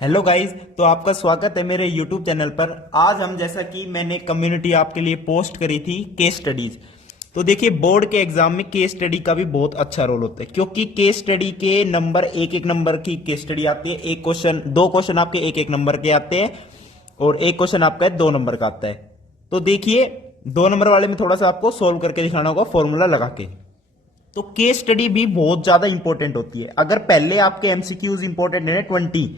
Hello guys, तो आपका स्वागत है मेरे यूट्यूब चैनल पर। आज हम जैसा कि मैंने कम्युनिटी आपके लिए पोस्ट करी थी केस स्टडीज। तो देखिए, बोर्ड के एग्जाम में केस स्टडी का भी बहुत अच्छा रोल होता है, क्योंकि केस स्टडी के नंबर एक एक नंबर की केस स्टडी आती है। एक क्वेश्चन, दो क्वेश्चन आपके एक एक नंबर के आते हैं और एक क्वेश्चन आपका 2 नंबर का आता है। तो देखिए, 2 नंबर वाले में थोड़ा सा आपको सोल्व करके दिखाना होगा फॉर्मूला लगा के। तो केस स्टडी भी बहुत ज्यादा इंपॉर्टेंट होती है। अगर पहले आपके एमसीक्यूज इंपॉर्टेंट है 20,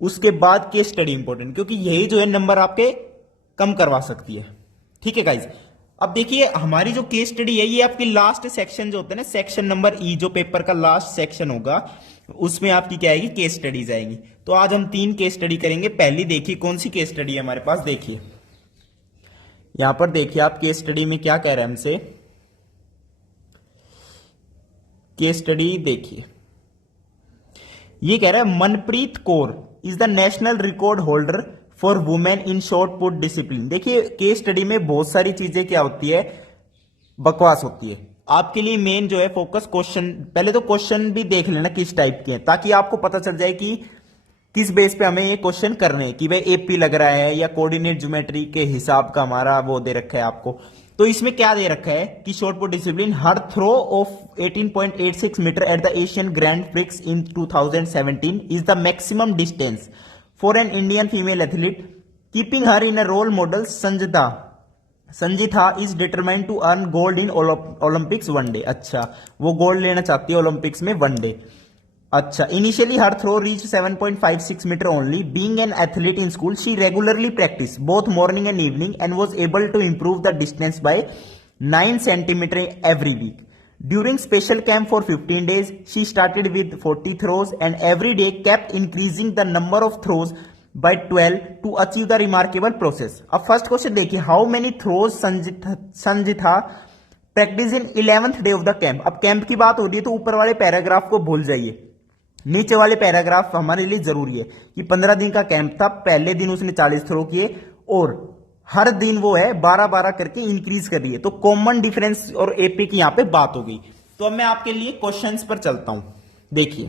उसके बाद केस स्टडी इंपॉर्टेंट, क्योंकि यही जो है नंबर आपके कम करवा सकती है। ठीक है गाइज, अब देखिए हमारी जो केस स्टडी है ये आपकी लास्ट सेक्शन जो होता है ना, सेक्शन नंबर ई, जो पेपर का लास्ट सेक्शन होगा उसमें आपकी क्या आएगी, केस स्टडीज आएगी। तो आज हम 3 केस स्टडी करेंगे। पहली देखिए कौन सी केस स्टडी है हमारे पास। देखिए यहां पर देखिए आप केस स्टडी में क्या कह रहे हैं हमसे। केस स्टडी देखिए, ये कह रहा है Manpreet Kaur is the national record holder for women in short put discipline. देखिए केस स्टडी में बहुत सारी चीजें क्या होती है, बकवास होती है। आपके लिए मेन जो है फोकस क्वेश्चन, पहले तो क्वेश्चन भी देख लेना किस टाइप के हैं, ताकि आपको पता चल जाए कि किस बेस पे हमें ये क्वेश्चन करने हैं, कि भाई एपी लग रहा है या कोऑर्डिनेट ज्योमेट्री के हिसाब का हमारा वो दे रखा है आपको। तो इसमें क्या दे रखा है कि shot put discipline, her throw of 18.86 metre at the Asian Grand Prix in 2017 is the maximum distance for an Indian female athlete keeping her in a role model Sanjita is determined to earn gold in Olympics one day. अच्छा, वो gold लेना चाहती है Olympics में one day. अच्छा, initially her throw reached 7.56 meter only. Being an athlete in school, she regularly practiced both morning and evening and was able to improve the distance by 9 centimeter every week. During special camp for 15 days, she started with 40 throws and every day kept increasing the number of throws by 12 to achieve the remarkable process. अब first question देखिए, how many throws संजिथा practice in 11th day of the camp. अब camp की बात हो रही है तो ऊपर वाले पैराग्राफ को भूल जाइए, नीचे वाले पैराग्राफ हमारे लिए जरूरी है। कि 15 दिन का कैंप था, पहले दिन उसने 40 थ्रो किए और हर दिन वो है 12-12 करके इंक्रीज कर रही है। तो कॉमन डिफरेंस और एपी की यहां पे बात हो गई। तो अब मैं आपके लिए क्वेश्चंस पर चलता हूं। देखिए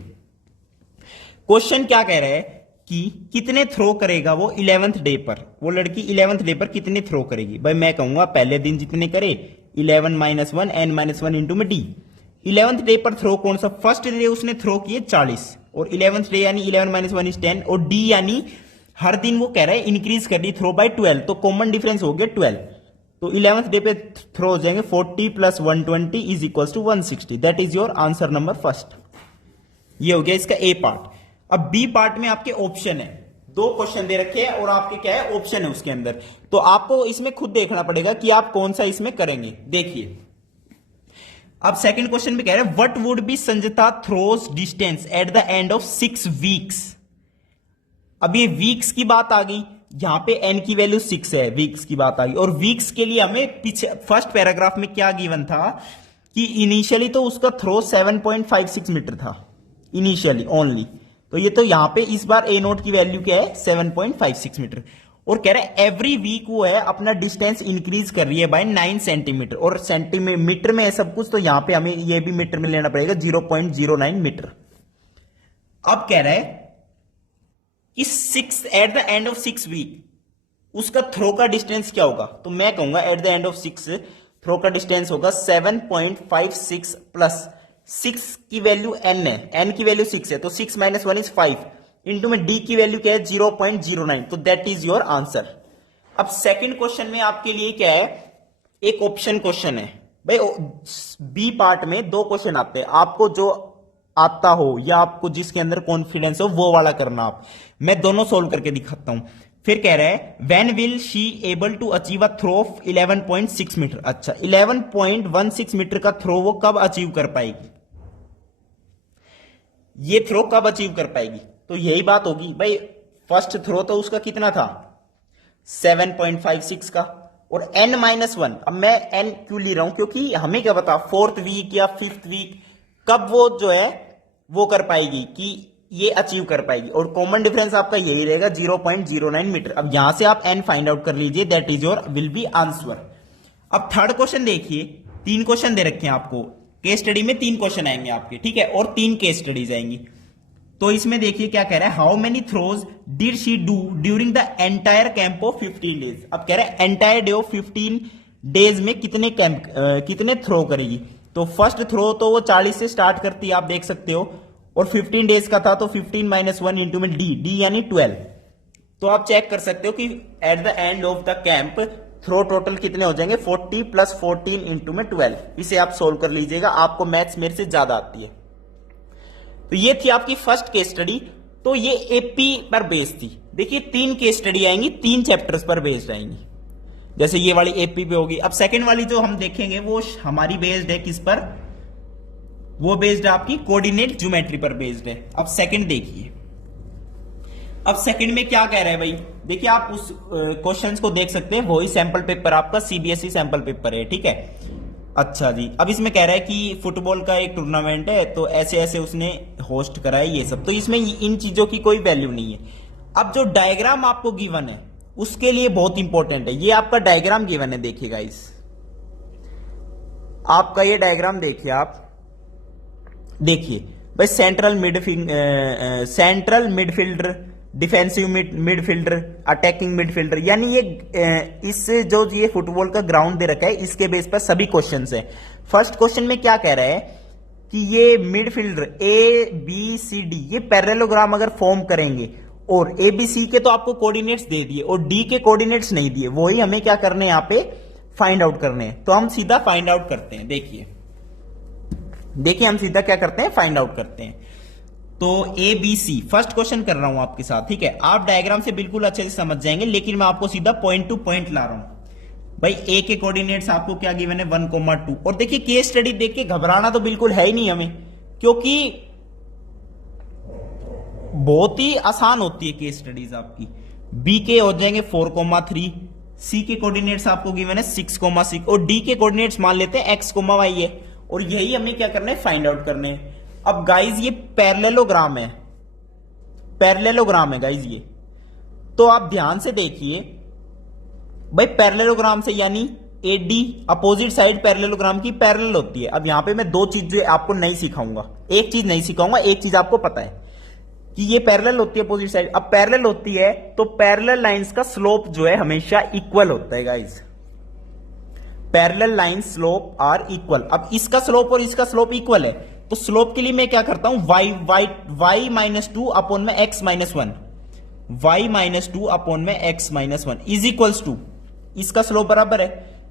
क्वेश्चन क्या कह रहा है कि कितने थ्रो करेगा वो 11th डे पर, वो लड़की 11th डे पर कितने थ्रो करेगी। भाई मैं कहूंगा पहले दिन जितने करे 11 - 1 n - 1 इंटू में डी। 11th डे पर थ्रो कौन सा, फर्स्ट डे उसने थ्रो किए 40 और 11th डे यानी 11 - 1 इज 10 और डी यानी हर दिन वो कह रहा है इंक्रीज कर दी थ्रो बाय 12। तो कॉमन डिफरेंस हो गया 12। तो 11th डे पे थ्रो हो जाएंगे 40 + 120 is equal to 160। That is your answer number first. ये हो गया इसका ए पार्ट। अब बी पार्ट में आपके ऑप्शन है, 2 क्वेश्चन दे रखे हैं और आपके क्या है, ऑप्शन है उसके अंदर। तो आपको इसमें खुद देखना पड़ेगा कि आप कौन सा इसमें करेंगे। देखिए अब सेकंड क्वेश्चन में कह रहे हैं what would be Sanjita throws distance eight the end of 6 weeks. अब ये वीक्स की बात आ गई, यहां पे एन की वैल्यू 6 है, वीक्स की बात आ गई। और वीक्स के लिए हमें पीछे फर्स्ट पैराग्राफ में क्या गिवन था कि इनिशियली तो उसका थ्रो 7.56 मीटर था इनिशियली ओनली। तो ये तो यहां पे इस बार ए नोट की वैल्यू क्या है, 7.56 मीटर। और कह रहे हैं एवरी वीक वो है अपना डिस्टेंस इंक्रीज कर रही है बाय 9 सेंटीमीटर। और सेंटीमीटर में है सब कुछ, तो यहां पे हमें ये भी मीटर में लेना पड़ेगा 0.09 मीटर। अब कह रहा है कि 6 at the end of 6 week उसका थ्रो का डिस्टेंस क्या होगा। तो मैं कहूंगा at the end of 6 throw का डिस्टेंस होगा 7.56 प्लस 6 की वैल्यू n है, n की वैल्यू 6 है तो 6 - 1 इज 5 इंटू में डी की वैल्यू क्या है 0.09। तो दैट इज योर आंसर। अब सेकंड क्वेश्चन में आपके लिए क्या है, एक ऑप्शन क्वेश्चन है। भाई बी पार्ट में 2 क्वेश्चन आते हैं, आपको जो आता हो या आपको जिसके अंदर कॉन्फिडेंस हो वो वाला करना आप। मैं दोनों सोल्व करके दिखाता हूं। फिर कह रहा है when will she able to achieve a throw of 11.6 metre. अच्छा, 11.16 मीटर का थ्रो वो कब अचीव कर पाएगी, ये थ्रो कब अचीव कर पाएगी। तो यही बात होगी भाई, फर्स्ट थ्रो तो उसका कितना था 7.56 का और n - 1। अब मैं n क्यों ले रहा हूं, क्योंकि हमें क्या पता 4th वीक या 5th वीक कब वो जो है वो कर पाएगी कि ये अचीव कर पाएगी। और कॉमन डिफरेंस आपका यही रहेगा 0.09 मीटर। अब यहां से आप n फाइंड आउट कर लीजिए, that is your will be answer. अब थर्ड क्वेश्चन देखिए, 3 क्वेश्चन दे रखे हैं आपको। केस स्टडी में 3 क्वेश्चन आएंगे आपके, ठीक है, और 3 केस स्टडीज आएंगी। तो इसमें देखिए क्या कह रहा है, how many throws did she do during the entire camp of 15 days. अब कह रहे हैं एंटायर डे ऑफ 15 डेज में कितने कैंप कितने थ्रो करेगी। तो फर्स्ट थ्रो तो वो 40 से स्टार्ट करती है, आप देख सकते हो, और 15 डेज का था तो 15 माइनस 1 इंटू में डी यानी 12। तो आप चेक कर सकते हो कि at the end of the camp throw total कितने हो जाएंगे, 40 प्लस 14 इंटू में 12। इसे आप सोल्व कर लीजिएगा, आपको मैथ्स मेरे से ज्यादा आती है। तो ये थी आपकी फर्स्ट केस स्टडी। तो ये एपी पर बेस्ड थी। देखिए 3 केस स्टडी आएंगी, 3 चैप्टर्स पर बेस्ड आएंगी। जैसे ये वाली एपी पे होगी। अब सेकंड वाली जो हम देखेंगे वो हमारी बेस्ड है किस पर, वो बेस्ड है आपकी कोऑर्डिनेट ज्योमेट्री पर बेस्ड है। अब सेकंड देखिए, अब सेकंड में क्या कह रहा है भाई, देखिए आप उस क्वेश्चंस को देख सकते हैं, वही सैंपल पेपर आपका सीबीएसई सैंपल पेपर है, ठीक है। अच्छा जी, अब इसमें कह रहा है कि फुटबॉल का एक टूर्नामेंट है, तो ऐसे ऐसे उसने होस्ट करा है ये सब, तो इसमें इन चीजों की कोई वैल्यू नहीं है। अब जो डायग्राम आपको गिवन है उसके लिए बहुत इंपॉर्टेंट है, ये आपका डायग्राम गिवन है, देखिए गाइस, आपका ये डायग्राम देखिए, आप देखिए भाई, central midfielder, defensive midfielder, attacking midfielder, यानी ये इस जो ये फुटबॉल का ग्राउंड दे रखा है इसके बेस पर सभी क्वेश्चंस हैं। फर्स्ट क्वेश्चन में क्या कह रहा है कि ये midfielder A B C D ये पैरेललोग्राम अगर फॉर्म करेंगे, और ए बी सी के तो आपको कोऑर्डिनेट्स दे दिए और डी के कोऑर्डिनेट्स नहीं दिए, वही हमें क्या करने हैं यहाँ पे फाइंड आउट करने हैं। तो हम सीधा फाइंड आउट करते हैं, देखिए हम सीधा क्या करते हैं, फाइंड आउट करते हैं। तो A B C first question कर रहा हूं आपके साथ, ठीक है। आप डायग्राम से बिल्कुल अच्छे से समझ जाएंगे, लेकिन मैं आपको सीधा पॉइंट टू पॉइंट ला रहा हूं। भाई ए के कोऑर्डिनेट्स आपको क्या गिवन है 1,2, और देखिए केस स्टडी देख के घबराना तो बिल्कुल है ही नहीं हमें, क्योंकि बहुत ही आसान होती है केस स्टडीज आपकी। बी के हो जाएंगे 4,3, सी के कोऑर्डिनेट्स आपको गिवन है 6,6, और डी के कोऑर्डिनेट्स मान लेते हैं x,y है, और यही हमें क्या करना है, फाइंड आउट करने हैं। अब गाइज ये पैरेललोग्राम है, गाइज ये, तो आप ध्यान से देखिए भाई, पैरेललोग्राम से यानी एडी अपोजिट साइड पैरेललोग्राम की पैरेलल होती है। अब यहां पे मैं 2 चीजें आपको नहीं सिखाऊंगा, एक चीज नहीं सिखाऊंगा, एक चीज आपको पता है कि ये पैरेलल होती है अपोजिट साइड। अब पैरेलल होती है तो पैरेलल लाइंस का स्लोप जो है हमेशा इक्वल होता है guys, parallel line slope are equal. अब इसका स्लोप और इसका स्लोप इक्वल है, तो स्लोप के लिए मैं क्या करता हूं, y माइनस 2 अपॉन में x minus 1, y minus 2 upon में x minus 1 is equals to, इसका स्लोप बराबर है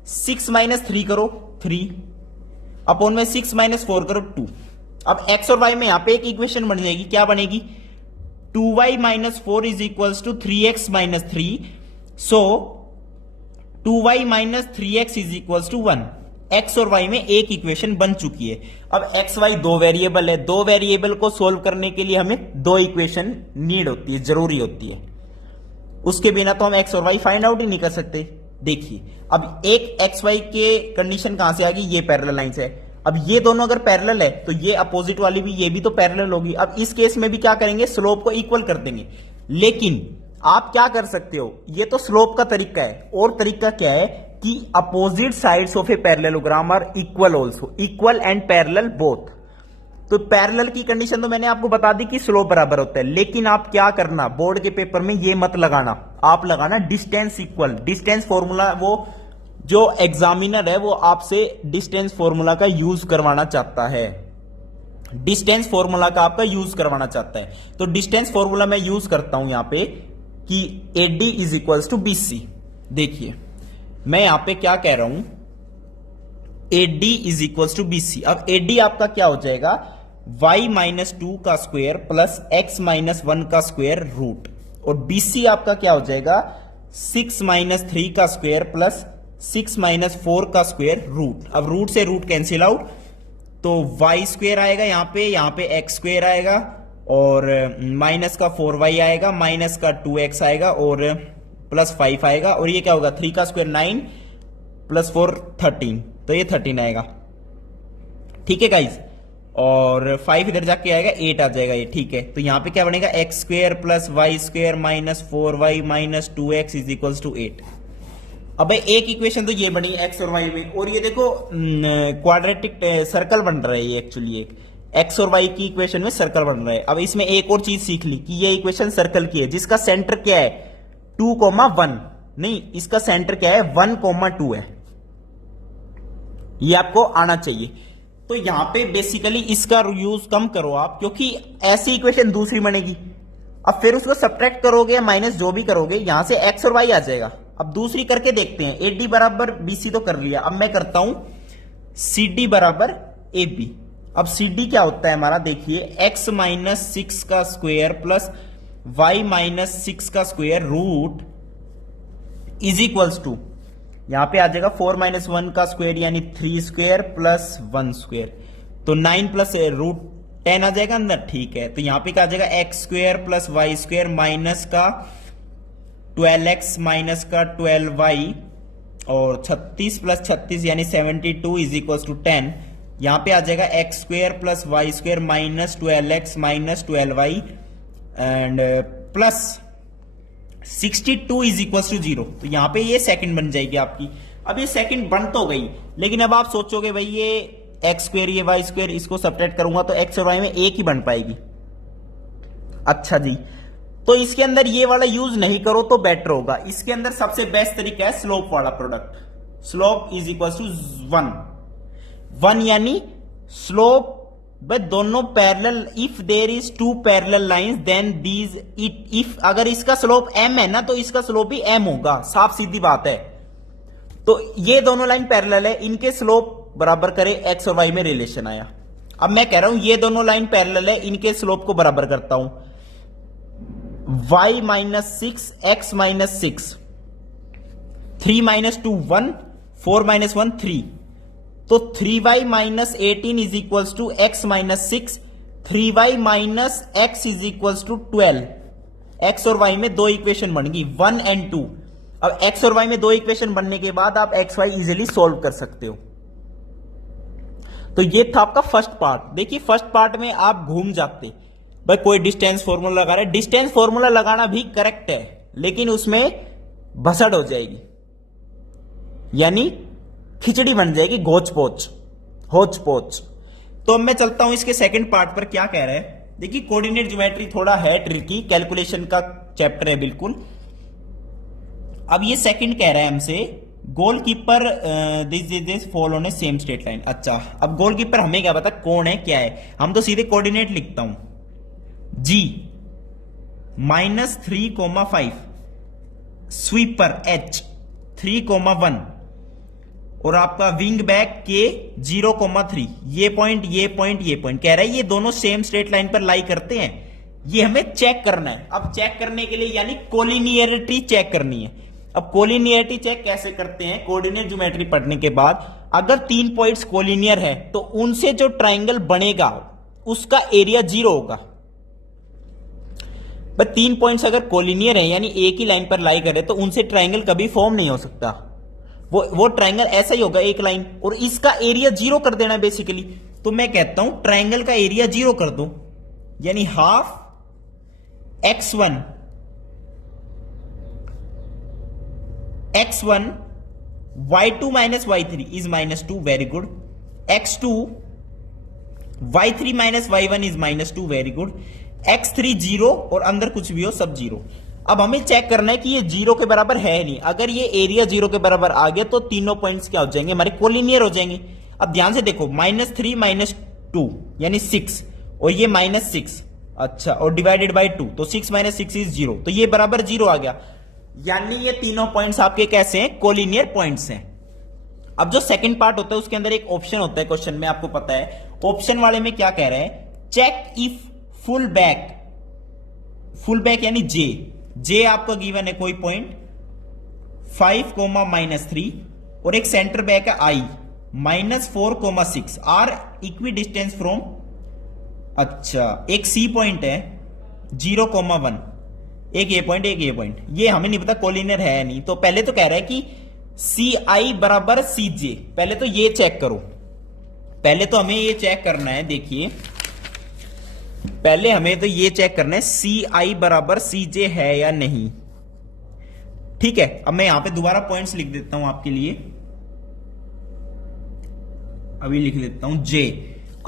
6 माइनस 3 करो 3 अपॉन में 6 माइनस 4 करो 2। अब x और y में यहां पे एक इक्वेशन बन जाएगी, क्या बनेगी, 2y minus 4 is equals to 3x minus 3, so 2y minus 3x is equals to 1। x और y में एक इक्वेशन बन चुकी है। अब x y 2 वेरिएबल है, 2 वेरिएबल को सोल्व करने के लिए हमें 2 इक्वेशन नीड होती है, जरूरी होती है, उसके बिना तो हम x और y फाइंड आउट ही नहीं कर सकते। देखिए अब एक x y के कंडीशन कहां से आ गई, ये पैरेलल लाइंस है। अब ये दोनों अगर पैरेलल है तो ये अपोजिट वाली भी, ये भी तो पैरेलल होगी। अब इस केस में भी क्या करेंगे, स्लोप को इक्वल कर देंगे। लेकिन आप क्या कर सकते हो, ये तो स्लोप का तरीका है, और तरीका क्या है कि opposite sides of a parallelogram are equal also, equal and parallel both. तो पैरेलल की कंडीशन तो मैंने आपको बता दी कि स्लोप बराबर होता है, लेकिन आप क्या करना, बोर्ड के पेपर में ये मत लगाना, आप लगाना डिस्टेंस इक्वल। डिस्टेंस फॉर्मूला वो जो एग्जामिनर है वो आपसे डिस्टेंस फॉर्मूला का यूज करवाना चाहता है, डिस्टेंस फॉर्मूला का आपका यूज करवाना चाहता है। तो डिस्टेंस फॉर्मूला मैं यूज करता हूं यहां पे कि AD is equals to BC। देखिए मैं यहां पे क्या कह रहा हूं, AD is equals to BC। अब AD आपका क्या हो जाएगा, y माइनस 2 का स्क्वायर प्लस x माइनस 1 का स्क्वायर रूट, और BC आपका क्या हो जाएगा 6 माइनस 3 का स्क्वायर प्लस 6 माइनस 4 का स्क्वायर रूट। अब रूट से रूट कैंसिल आउट, तो y स्क्वायर आएगा यहाँ पे x स्क्वायर आएगा, और माइनस का 4y आएगा, माइनस का 2x आएगा, और प्लस 5 आएगा, और ये क्या होगा 3 का स्क्वायर 9 प्लस 4 13, तो ये 13 आएगा, ठीक है गाइज। और 5 इधर जाके आएगा 8 आ जाएगा ये, ठीक है। तो यहां पे क्या बनेगा x square plus y square minus 4y minus 2x is equals to 8। अब एक इक्वेशन तो ये बनी x और y में, और ये देखो क्वाड्रेटिक सर्कल बन रहा है ये एक्चुअली, एक एक्स और वाई की इक्वेशन में सर्कल बन रहा है। अब इसमें एक और चीज सीख ली कि ये इक्वेशन सर्कल की है जिसका सेंटर क्या है 2,1, नहीं इसका सेंटर क्या है 1,2 है। ये आपको आना चाहिए। तो यहां पे बेसिकली इसका यूज कम करो आप, क्योंकि ऐसी इक्वेशन दूसरी बनेगी। अब फिर उसको सब्ट्रैक्ट करोगे या माइनस जो भी करोगे यहां से एक्स और वाई आ जाएगा। अब दूसरी करके देखते हैं। AD बराबर BC तो कर लिया, अब मैं करता हूं CD बराबर AB। अब CD क्या होता है हमारा, देखिए x माइनस 6 का स्क्वायर प्लस y माइनस 6 का square root is equals to, यहां पे आ जाएगा 4 माइनस 1 का स्क्वायर यानी 3 स्क्वायर प्लस 1 स्क्वायर, तो 9 प्लस रूट 10 आ जाएगा अंदर। ठीक है, तो यहां पे क्या आ जाएगा x square plus y square minus का 12x माइनस का 12y और 36 प्लस 36 यानी 72 इज इक्वल टू 10। यहां पे आ जाएगा x square plus y square minus 12x minus 12y and plus 62 is equal to 0। तो यहां पे ये सेकंड बन जाएगी आपकी। अब ये सेकंड बन तो गई, लेकिन अब आप सोचोगे भाई ये एक्स स्क्वायर ये वाई स्क्वायर इसको सब्ट्रैक्ट करूंगा तो एक्स और वाई में एक ही बन पाएगी। अच्छा जी, तो इसके अंदर ये वाला यूज नहीं करो तो बेटर होगा। इसके अंदर सबसे बेस्ट तरीका है स्लोप वाला product. Slope is equal to 1 यानी स्लोप भाई दोनों parallel, if there is two parallel lines then these if, अगर इसका स्लोप m है ना तो इसका स्लोप भी m होगा, साफ सीधी बात है। तो ये दोनों लाइन पैरेलल है, इनके स्लोप बराबर करे एक्स और वाई में रिलेशन आया। अब मैं कह रहा हूं ये दोनों लाइन पैरेलल है, इनके स्लोप को बराबर करता हूं। y minus 6 x minus 6, 3 minus 2 1, 4 minus 1 3, तो 3y minus 18 is equal to x minus 6, 3y minus x is equal to 12। x और y में दो इक्वेशन बन गई 1 एंड 2। अब x और y में दो इक्वेशन बनने के बाद आप x y इजिली सोल्व कर सकते हो। तो ये था आपका फर्स्ट पार्ट। देखिए फर्स्ट पार्ट में आप घूम जाते भाई, कोई डिस्टेंस फॉर्मूला लगा रहा है, डिस्टेंस फॉर्मूला लगाना भी करेक्ट है लेकिन उसमें भसड़ हो जाएगी, यानी खिचड़ी बन जाएगी, घोच पोच होच पोच। तो अब मैं चलता हूं इसके सेकंड पार्ट पर, क्या कह रहा है। देखिए कोऑर्डिनेट ज्योमेट्री थोड़ा है ट्रिकी, कैलकुलेशन का चैप्टर है बिल्कुल। अब ये सेकंड कह रहा है हमसे goalkeeper this fall on A same straight line. अच्छा, अब गोलकीपर हमें क्या पता कौन है क्या है, हम तो सीधे कोऑर्डिनेट लिखता हूं G -3,5, स्वीपर H 3,1 और आपका विंग बैक K 0,3। ये पॉइंट ये पॉइंट ये पॉइंट कह रहा है ये दोनों सेम स्ट्रेट लाइन पर लाई करते हैं, ये हमें चेक करना है। अब चेक करने के लिए यानी कोलिनियरिटी चेक करनी है। अब कोलिनियरिटी चेक कैसे करते हैं, कोऑर्डिनेट ज्योमेट्री पढ़ने के बाद अगर 3 पॉइंट्स कोलिनियर है तो उनसे जो ट्राइंगल बनेगा उसका एरिया 0 होगा। 3 पॉइंट्स अगर कोलिनियर है यानी एक ही लाइन पर लाई करे तो उनसे ट्राइंगल कभी फॉर्म नहीं हो सकता। वो ट्राइंगल ऐसा ही होगा एक लाइन, और इसका एरिया 0 कर देना बेसिकली। तो मैं कहता हूं ट्राइंगल का एरिया 0 कर दो, यानी half x1 y2 minus y3 is -2, very good. x2 y3 minus y1 is -2, very good. x3 0 और अंदर कुछ भी हो सब 0। अब हमें चेक करना है कि ये 0 के बराबर है नहीं। अगर ये एरिया 0 के बराबर आ गया तो तीनों पॉइंट्स क्या हो जाएंगे, हमारे कोलिनियर हो जाएंगे। अब ध्यान से देखो -3 -2 यानी 6 और ये -6, अच्छा, और डिवाइडेड बाय 2 तो 6 - 6 इज 0, तो ये बराबर 0 आ गया, यानी ये तीनों पॉइंट्स आपके कैसे हैं, कोलिनियर पॉइंट्स हैं। अब जो सेकंड पार्ट होता है उसके अंदर एक ऑप्शन होता है क्वेश्चन में, आपको पता है। ऑप्शन वाले में क्या कह रहे हैं, चेक इफ फुल बैक यानी जे आपका गिवन है कोई पॉइंट 5, -3 और एक सेंटर बैक है I -4, 6 are equi distance from, अच्छा एक C पॉइंट है 0,1, एक ये पॉइंट एक ये पॉइंट, ये हमें नहीं पता कोलिनियर है नहीं। तो पहले तो कह रहा है कि CI बराबर CJ, पहले तो ये चेक करो, पहले तो हमें ये चेक करना है। देखिए पहले हमें तो ये चेक करना है CI बराबर CJ है या नहीं, ठीक है। अब मैं यहां पे दोबारा पॉइंट्स लिख देता हूं आपके लिए, अभी लिख लेता हूं J।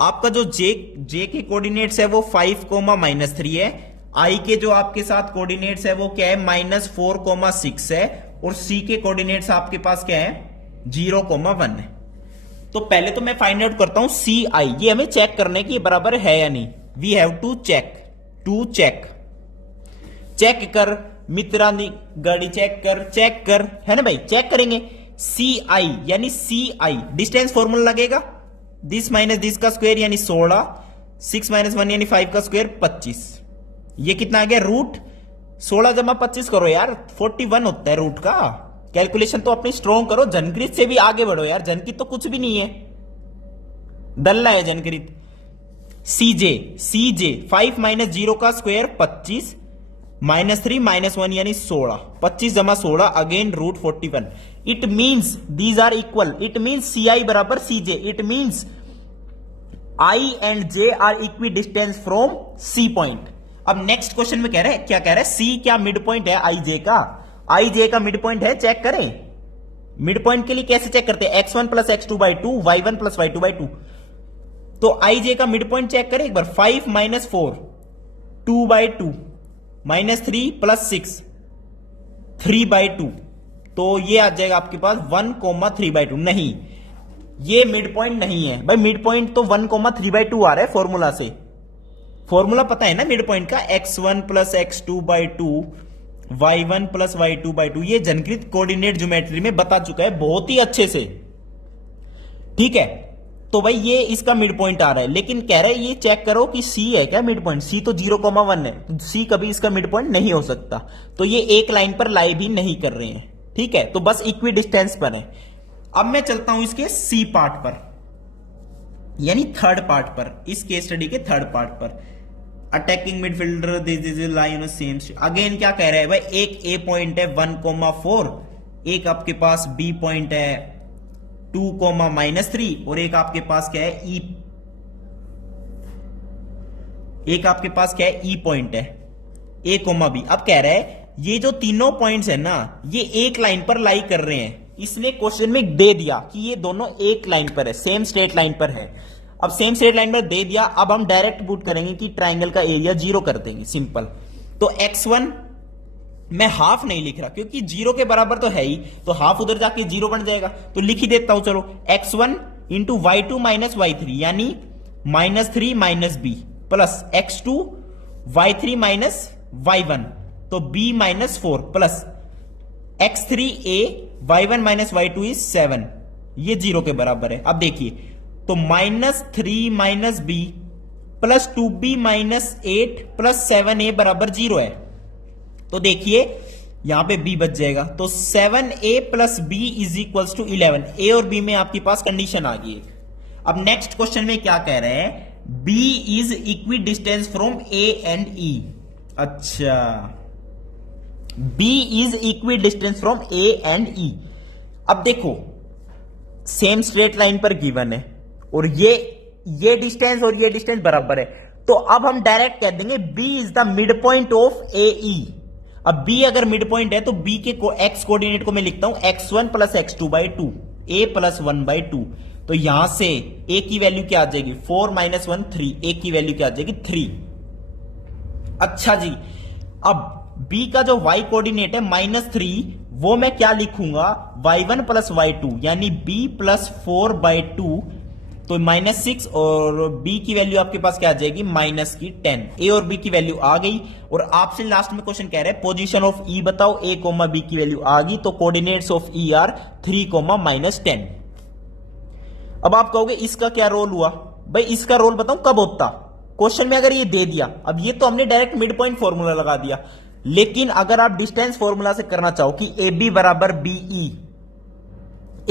आपका जो जे के कोऑर्डिनेट्स है वो 5,-3 है। आई के जो आपके साथ कोऑर्डिनेट्स है वो क्या है, -4,6 है। और सी के कोऑर्डिनेट्स आपके पास क्या है, 0,1 है। तो पहले तो मैं फाइंड आउट करता हूं सी आई, ये हमें चेक करने की बराबर है या नहीं। We have to check check कर मित्रानी गाड़ी चेक कर, है ना भाई, चेक करेंगे। सी आई यानी सी आई डिस्टेंस फॉर्मूला लगेगा, दिस माइनस दिस का स्क्वायर यानी 16, 6 - 1 यानी 5 का स्क्वायर 25। ये कितना आ गया, रूट 16 जमा 25 करो यार, 41 होता है रूट का। कैलकुलेशन तो अपनी स्ट्रॉन्ग करो, जनकृत से भी आगे बढ़ो यार, जनकृत तो कुछ भी नहीं है, दल्ला है जनकृत। सीजे 5 - 0 का स्क्वायर 25, -3 - 1 यानी 16, 25 जमा 16 again root 41। It means these are equal, it means C I बराबर C J, it means I and J are equi distance from C point. अब नेक्स्ट क्वेश्चन में कह रहे हैं, क्या कह रहे हैं, सी क्या मिड पॉइंट है आई जे का, आई जे का मिड पॉइंट है, चेक करें। मिड पॉइंट के लिए कैसे चेक करते हैं, x1 + x2/2 y1 + y2/2। तो आई जे का मिड पॉइंट चेक करें एक बार, 5 - 4 2/2 -3 + 6 3/2। तो ये आ जाएगा आपके पास 1,3/2। नहीं, ये मिड पॉइंट नहीं है भाई, मिड पॉइंट तो 1,3/2 आ रहा है फॉर्मूला से। फॉर्मूला पता है ना मिड पॉइंट का, x1 + x2/2 y1 + y2/2। ये जनकृत कोऑर्डिनेट ज्योमेट्री में बता चुका है बहुत ही अच्छे से, ठीक है। तो भाई ये इसका मिड पॉइंट आ रहा है, लेकिन कह रहा है ये चेक करो कि सी है क्या मिड पॉइंट, सी तो 0,1 है, तो सी कभी इसका मिड पॉइंट नहीं हो सकता। तो ये एक लाइन पर लाई भी नहीं कर रहे हैं, ठीक है, तो बस इक्वी डिस्टेंस पर है। अब मैं चलता हूं इसके सी पार्ट पर, यानी थर्ड पार्ट पर, इस केस स्टडी के थर्ड पार्ट पर। Attacking midfielder this line same, again क्या कह रहा है भाई, एक ए पॉइंट है 1,4, एक आपके पास बी पॉइंट है 2,-3 और एक आपके पास क्या है ई, एक आपके पास क्या है ई पॉइंट है ए, बी। अब कह रहा है ये जो तीनों पॉइंट्स है ना, ये एक लाइन पर लाई कर रहे हैं, इसलिए क्वेश्चन में दे दिया कि ये दोनों एक लाइन पर है, सेम स्ट्रेट लाइन पर है। अब सेम स्ट्रेट लाइन पर दे दिया, अब हम डायरेक्ट पुट करेंगे कि ट्राइंगल का एरिया 0 कर देंगे, सिंपल। तो x1 मैं हाफ नहीं लिख रहा क्योंकि 0 के बराबर तो है ही, तो हाफ उधर जाके 0 बन जाएगा, तो लिख ही देता हूं चलो, x1 × y2 - y3 यानी -3 - b plus x2 y3 - y1 तो b - 4 plus x3a y1 - y2 is 7, ये 0 के बराबर है। अब देखिए, तो -3 - b plus 2b - 8 plus 7a बराबर 0 है। तो देखिए यहां पे b बच जाएगा, तो 7a + b = 11। a और b में आपके पास कंडीशन आ गई। अब नेक्स्ट क्वेश्चन में क्या कह रहे हैं, b is equi distance from a and e। अच्छा, b is equi distance from a and e। अब देखो सेम स्ट्रेट लाइन पर गिवन है और ये डिस्टेंस और ये डिस्टेंस बराबर है, तो अब हम डायरेक्ट कह देंगे b is the mid point of A E. अब b अगर मिड पॉइंट है तो b के x कोऑर्डिनेट को मैं लिखता हूं x1 + x2/2 a + 1/2। तो यहां से a की वैल्यू क्या आ जाएगी, 4 - 1 3, a की वैल्यू क्या आ जाएगी 3। अच्छा जी, अब b का जो y कोऑर्डिनेट है -3, वो मैं क्या लिखूंगा, y1 + y2 यानी b + 4/2, तो -6 और b की वैल्यू आपके पास क्या आ जाएगी -10। a और b की वैल्यू आ गई और आपसे लास्ट में क्वेश्चन कह रहे हैं पोजीशन ऑफ e बताओ, a, b की वैल्यू आ गई, तो कोऑर्डिनेट्स ऑफ e आर 3, -10। अब आप कहोगे इसका क्या रोल हुआ, भाई इसका रोल बताऊं कब होता, क्वेश्चन में अगर ये दे दिया, अब ये तो हमने डायरेक्ट मिड पॉइंट फॉर्मूला लगा दिया, लेकिन अगर आप डिस्टेंस फॉर्मूला से करना चाहो कि AB = BE,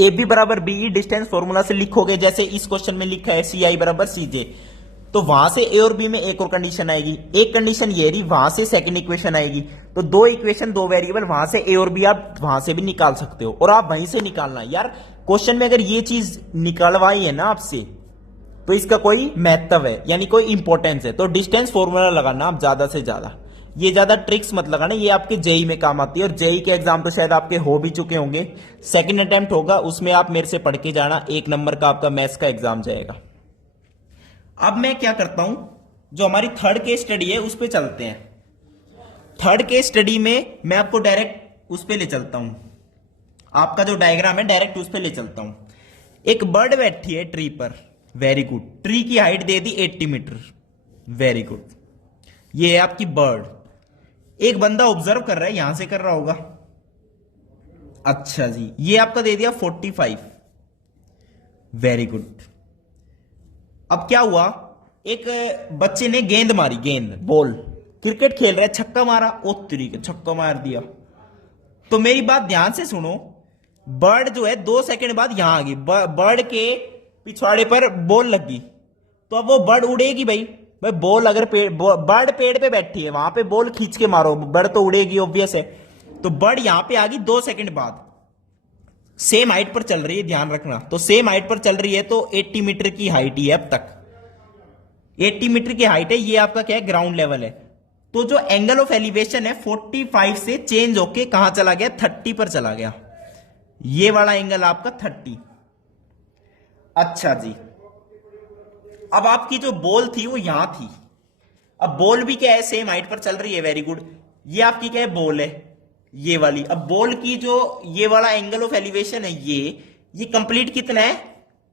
AB = BE distance formula से लिखोगे, जैसे इस क्वेश्चन में लिखा है CI = CJ, तो वहां से A और B में एक और कंडीशन आएगी, एक कंडीशन ये रही, वहां से सेकंड इक्वेशन आएगी, तो 2 इक्वेशन 2 वेरिएबल, वहां से A और B आप वहां से भी निकाल सकते हो और आप वहीं से निकालना। यार क्वेश्चन में अगर ये चीज निकलवाई है ना आपसे, तो इसका कोई महत्व है, यानी कोई इंपॉर्टेंस है, तो डिस्टेंस फॉर्मूला लगाना आप ज्यादा से ज्यादा, ये ज्यादा ट्रिक्स मत लगाना, ये आपके जेई में काम आती है। और जेई के एग्जाम तो शायद आपके हो भी चुके होंगे, सेकंड अटेम्प्ट होगा, उसमें आप मेरे से पढ़ के जाना, 1 नंबर का आपका मैथ्स का एग्जाम जाएगा। अब मैं क्या करता हूं, जो हमारी थर्ड केस स्टडी है उस पर चलते हैं। थर्ड केस स्टडी में मैं आपको डायरेक्ट उस पर ले चलता हूं, आपका जो डायग्राम है डायरेक्ट उस पर ले चलता हूं। एक बर्ड बैठी है ट्री पर, वेरी गुड, ट्री की हाइट दे दी 80 मीटर, वेरी गुड, ये है आपकी बर्ड। एक बंदा ऑब्जर्व कर रहा है, यहां से कर रहा होगा, अच्छा जी, ये आपका दे दिया 45, वेरी गुड। अब क्या हुआ, एक बच्चे ने गेंद मारी, गेंद बॉल, क्रिकेट खेल रहा है, छक्का मारा, ओ तरीके छक्का मार दिया। तो मेरी बात ध्यान से सुनो, बर्ड जो है 2 सेकंड बाद यहां आ गई, बर्ड के पिछवाड़े पर बॉल लगी, तो अब वो बर्ड उड़ेगी भाई बॉल अगर बर्ड पेड़ पे बैठी है, वहां पे बॉल खींच के मारो, बर्ड तो उड़ेगी, ऑब्वियस है। तो बर्ड यहां पे आ गई 2 सेकंड बाद, सेम हाइट पर चल रही है, ध्यान रखना, तो सेम हाइट पर चल रही है, तो 80 मीटर की हाइट ही है अब तक, 80 मीटर की हाइट है, ये आपका क्या है, ग्राउंड लेवल है। तो जो एंगल ऑफ एलिवेशन है 45 से चेंज होके कहां चला गया, 30 पर चला गया, ये वाला एंगल आपका 30। अच्छा जी, अब आपकी जो बॉल थी वो यहां थी, अब बॉल भी क्या है, सेम हाइट पर चल रही है, वेरी गुड, ये आपकी क्या है, बॉल है ये वाली। अब बॉल की जो ये वाला एंगल ऑफ एलिवेशन है, ये कंप्लीट कितना है,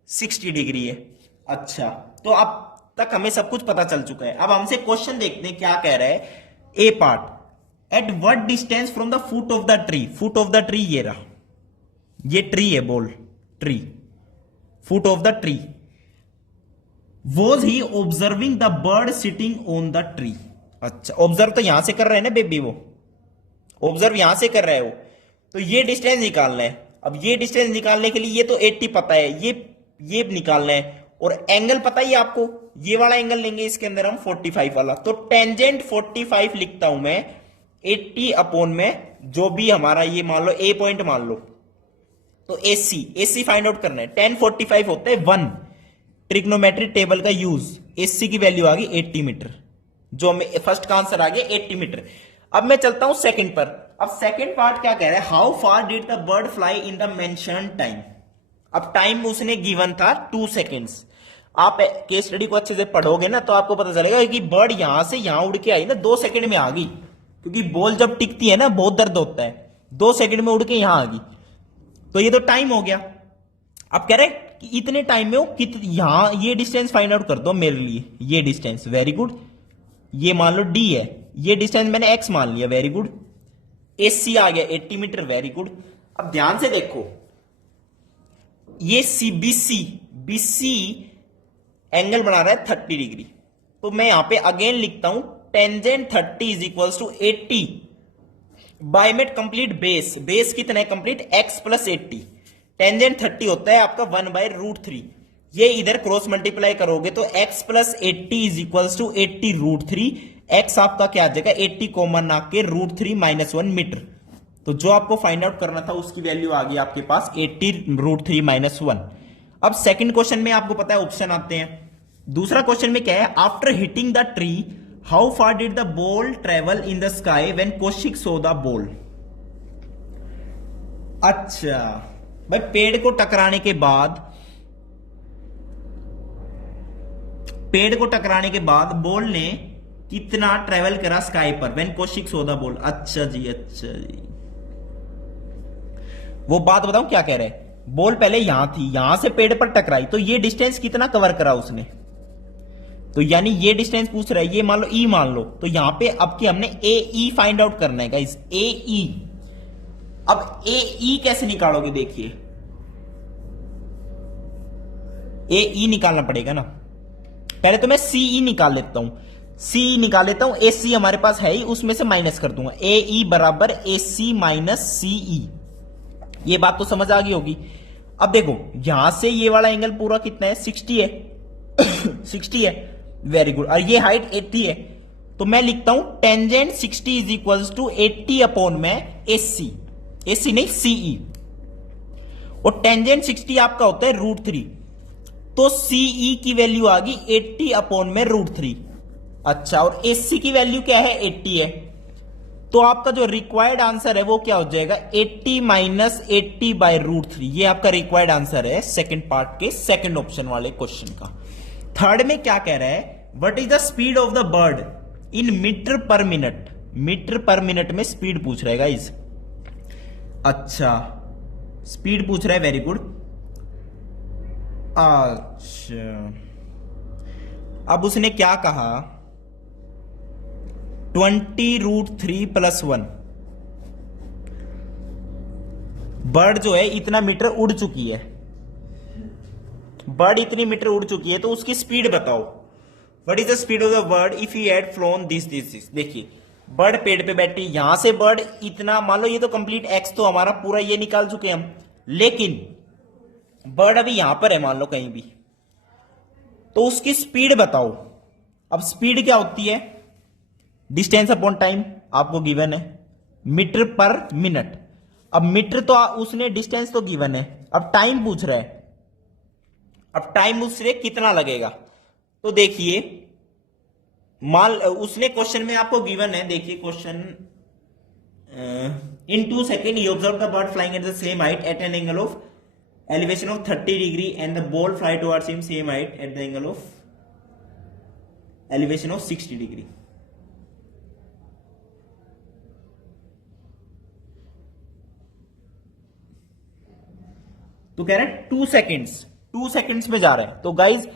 60 डिग्री है। अच्छा, तो अब तक हमें सब कुछ पता चल चुका है। अब हमसे क्वेश्चन देखते हैं क्या कह रहा है। A part, at what distance from the foot of the tree, foot of the tree ये रहा, ये ट्री है, ball tree, foot of the tree, was he observing the bird sitting on the tree. अच्छा, observe तो यहां से कर रहे हैं ना बेबी, वो ऑब्जर्व यहां से कर रहे हो, तो ये डिस्टेंस निकालना है। अब ये डिस्टेंस निकालने के लिए ये तो 80 पता है, ये निकालना है, और एंगल पता ही आपको, ये वाला एंगल लेंगे इसके अंदर हम 45 वाला, तो टेंजेंट 45 लिखता हूं मैं 80 अपॉन में जो भी हमारा ये मान लो ए पॉइंट मान लो, तो एसी फाइंड आउट करना है। 10 45 होता है 1, ट्रिग्नोमेट्रिक टेबल का यूज, एसी की वैल्यू आ गई 80 मीटर, जो हमें फर्स्ट का आंसर आ गया 80 मीटर। अब मैं चलता हूं सेकंड पर। अब सेकंड पार्ट क्या कह रहा है, how far did the bird fly in the mention time. अब टाइम उसने गिवन था 2 सेकेंड्स। आप केस स्टडी को अच्छे से पढ़ोगे ना तो आपको पता चलेगा कि बर्ड यहां से यहां उड़ के आई ना, 2 सेकंड में आ गई, क्योंकि बॉल जब टिकती है ना बहुत दर्द होता है, 2 सेकंड में उड़ के यहां आ गई, तो ये तो टाइम हो गया। अब कह रहे कि इतने टाइम में वो यहां ये डिस्टेंस फाइंड आउट कर दो मेरे लिए, ये डिस्टेंस, वेरी गुड, ये मान लो डी है, ये डिस्टेंस मैंने एक्स मान लिया, वेरी गुड, एसी आ गया 80 मीटर, वेरी गुड। अब ध्यान से देखो, ये बीसी एंगल बना रहा है 30 डिग्री, तो मैं यहां पे अगेन लिखता हूं tangent 30 is equal to 80 by made complete base कितना है कंप्लीट, एक्स प्लस 80, टेंजेंट 30 होता है आपका 1/√3, ये इधर क्रॉस मल्टीप्लाई करोगे तो x plus 80 is equal to 80√3, x आपका क्या आ जाएगा 80 कॉमन आके √3 -1 मीटर, तो जो आपको फाइंड आउट करना था उसकी वैल्यू आ गई आपके पास 80√3 -1। अब सेकंड क्वेश्चन में आपको पता है ऑप्शन आते हैं। दूसरा क्वेश्चन में क्या है, after hitting the tree how far did the ball travel in the sky when Kaushik so the ball. अच्छा भाई, पेड़ को टकराने के बाद बॉल ने कितना ट्रेवल करा स्काई पर when Kaushik so the ball. अच्छा जी, वो बात बताऊं क्या कह रहे हैं, बॉल पहले यहां थी, यहां से पेड़ पर टकराई, तो ये डिस्टेंस कितना कवर करा उसने, तो यानी ये डिस्टेंस पूछ रहा है, ये मान लो ई मान लो, तो यहां पे अब की हमने ए ई फाइंड आउट करना है गाइस, ए ई। अब ए ई कैसे निकालोगे, देखिए ए ई निकालना पड़ेगा ना, पहले तो मैं सी ई निकाल लेता हूं, ए सी हमारे पास है ही, उसमें से माइनस कर दूंगा, ए ई बराबर ए सी माइनस सी ई, ये बात तो समझ आ गई होगी। अब देखो यहां से ये वाला एंगल पूरा कितना है, 60 है 60 है, वेरी गुड, और ये हाइट 80 है, तो मैं लिखता हूं tangent 60 is equal to 80 upon में एसी नहीं सीई, और टेंजेंट 60 आपका होता है √3, तो सीई की वैल्यू आ गई 80 अपॉन में √3। अच्छा, और एसी की वैल्यू क्या है 80 है, तो आपका जो रिक्वायर्ड आंसर है वो क्या हो जाएगा 80 माइनस 80/√3, ये आपका रिक्वायर्ड आंसर है सेकंड पार्ट के सेकंड ऑप्शन वाले क्वेश्चन का। थर्ड में क्या कह रहा है, what is the speed of the bird in metre per minute. Metre per minute में स्पीड पूछ रहा है गाइस। अच्छा, स्पीड पूछ रहा है, वेरी गुड। अच्छा, अब उसने क्या कहा, 20√3+1। बर्ड जो है इतना मीटर उड़ चुकी है, बर्ड इतनी मीटर उड़ चुकी है, तो उसकी स्पीड बताओ। What is the speed of the bird if he had phloem this this this. देखिए, बर्ड पेड़ पे बैठी, यहां से बर्ड इतना, मान लो ये तो कंप्लीट एक्स तो हमारा पूरा ये निकाल चुके हम, लेकिन बर्ड अभी यहां पर है, मान लो कहीं भी, तो उसकी स्पीड बताओ। अब स्पीड क्या होती है, डिस्टेंस अपॉन टाइम आपको गिवन है, मीटर पर मिनट। अब मीटर तो उसने, डिस्टेंस तो गिवन है, अब टाइम पूछ रहा है, अब टाइम उससे कितना लगेगा। तो देखिए, मान उसने क्वेश्चन में आपको गिवन है, देखिए question, in 2 second you observe the bird flying at the same height at an angle of elevation of 30 degree and the ball fly towards him same height at the angle of elevation of 60 degree. तो कह रहे हैं 2 seconds में जा रहे हैं। तो guys,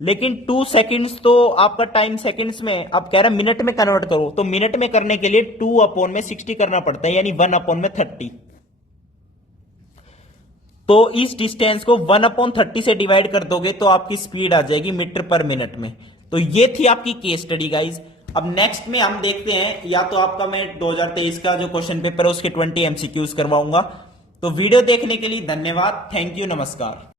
लेकिन 2 सेकेंड्स तो आपका टाइम सेकेंड्स में, अब कह रहे हैं मिनट में कन्वर्ट करो, तो मिनट में करने के लिए 2/60 करना पड़ता है, यानी 1/30। तो इस डिस्टेंस को 1/30 से डिवाइड कर दोगे तो आपकी स्पीड आ जाएगी मीटर पर मिनट में। तो ये थी आपकी केस स्टडी गाइज। अब नेक्स्ट में हम देखते हैं, या तो आपका मैं 2023 का जो क्वेश्चन पेपर है उसके 20 MCQs करवाऊंगा। तो वीडियो देखने के लिए धन्यवाद, थैंक यू, नमस्कार।